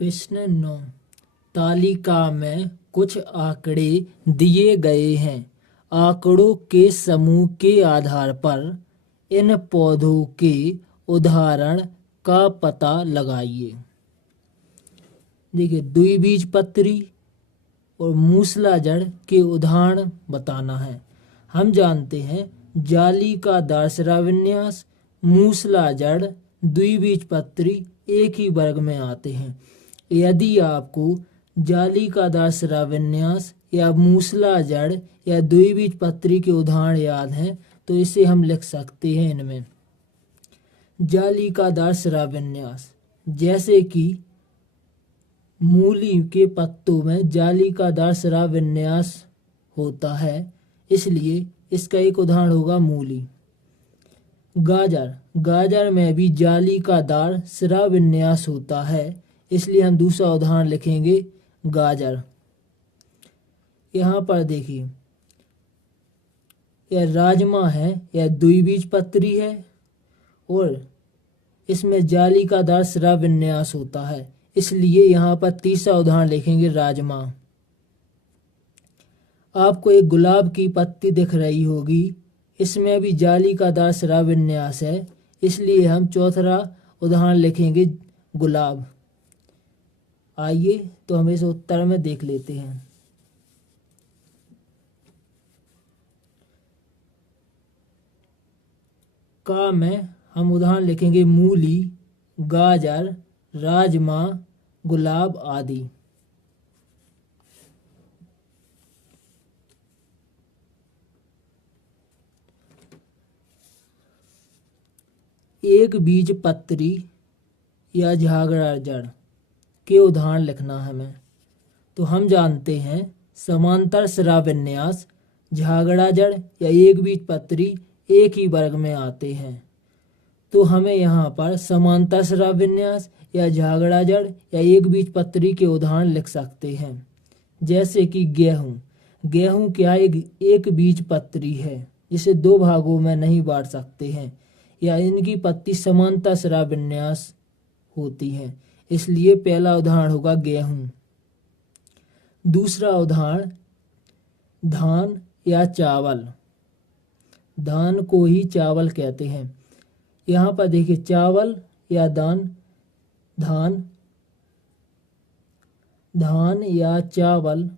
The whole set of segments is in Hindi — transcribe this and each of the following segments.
प्रश्न 9। तालिका में कुछ आंकड़े दिए गए हैं। आंकड़ों के समूह के आधार पर इन पौधों के उदाहरण का पता लगाइए। देखिए, द्विबीजपत्री और मूसलाजड़ के उदाहरण बताना है। हम जानते हैं जालिकादार शिराविन्यास, मूसलाजड़, द्विबीजपत्री एक ही वर्ग में आते हैं। यदि आपको जालिकादार शिराविन्यास या मूसलाजड़ या द्विबीजपत्री के उदाहरण याद हैं तो इसे हम लिख सकते हैं इनमें। जालिकादार शिराविन्यास, जैसे कि मूली के पत्तों में जालिकादार शिराविन्यास होता है, इसलिए इसका एक उदाहरण होगा मूली। गाजर, गाजर में भी जालिकादार शिराविन्यास होता है, इसलिए हम दूसरा उदाहरण लिखेंगे गाजर। यहाँ पर देखिए, यह राजमा है, यह द्विबीजपत्री है और इसमें जालिकादार शिराविन्यास होता है, इसलिए यहाँ पर तीसरा उदाहरण लिखेंगे राजमा। आपको एक गुलाब की पत्ती दिख रही होगी, इसमें भी जालिकादार शिराविन्यास है, इसलिए हम चौथा उदाहरण लिखेंगे गुलाब। आइए तो हम इस उत्तर में देख लेते हैं। का में हम उदाहरण लिखेंगे मूली, गाजर, राजमा, गुलाब आदि। एक बीजपत्री या झागड़ाजड़ के उदाहरण लिखना है हमें। तो हम जानते हैं समांतर शिराविन्यास, झागड़ाजड़ या एक बीजपत्री एक ही वर्ग में आते हैं। तो हमें यहाँ पर समांतर शिराविन्यास या झागड़ाजड़ या एक बीजपत्री के उदाहरण लिख सकते हैं। जैसे कि गेहूं, गेहूं क्या एक बीजपत्री है जिसे दो भागों में नहीं बांट सकते हैं, या इनकी पत्ती समांतर शिराविन्यास होती है, इसलिए पहला उदाहरण होगा गेहूं। दूसरा उदाहरण धान या चावल, धान को ही चावल कहते हैं। यहाँ पर देखिए, चावल या धान या चावल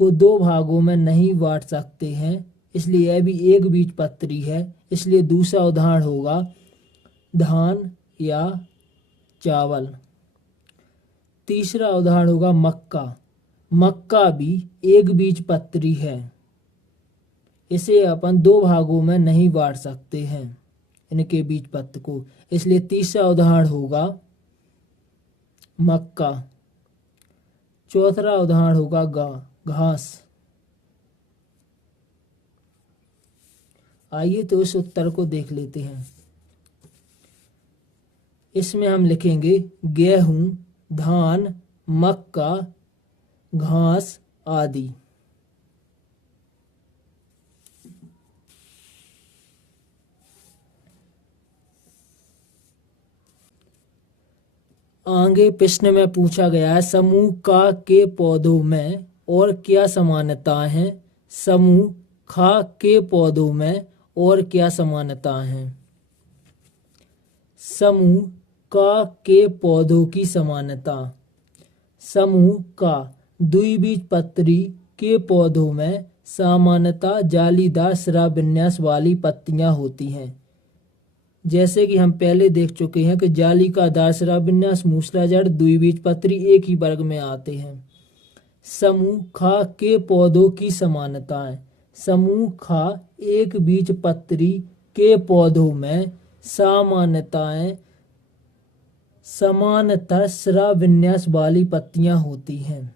को दो भागों में नहीं बांट सकते हैं, इसलिए यह भी एक बीजपत्री है, इसलिए दूसरा उदाहरण होगा धान या चावल। तीसरा उदाहरण होगा मक्का, मक्का भी एक बीजपत्री है, इसे अपन दो भागों में नहीं बांट सकते हैं इनके बीजपत्र को, इसलिए तीसरा उदाहरण होगा मक्का। चौथा उदाहरण होगा घास। आइए तो इस उत्तर को देख लेते हैं। इसमें हम लिखेंगे गेहूं, धान, मक्का, घास आदि। आगे प्रश्न में पूछा गया है समूह का के पौधों में और क्या समानताएं हैं। समूह खा के पौधों में और क्या समानताएं हैं। समूह का के पौधों की समानता। समूह का द्विबीजपत्री के पौधों में सामान्यतः जालीदार शिराविन्यास वाली पत्तियां होती हैं। जैसे कि हम पहले देख चुके हैं कि जालिकादार शिराविन्यास, मूसलाजड़, द्विबीजपत्री एक ही वर्ग में आते हैं। समूह खा के पौधों की समानताएं। समूह खा एक बीजपत्री के पौधों में समानतः शिराविन्यास वाली पत्तियां होती हैं।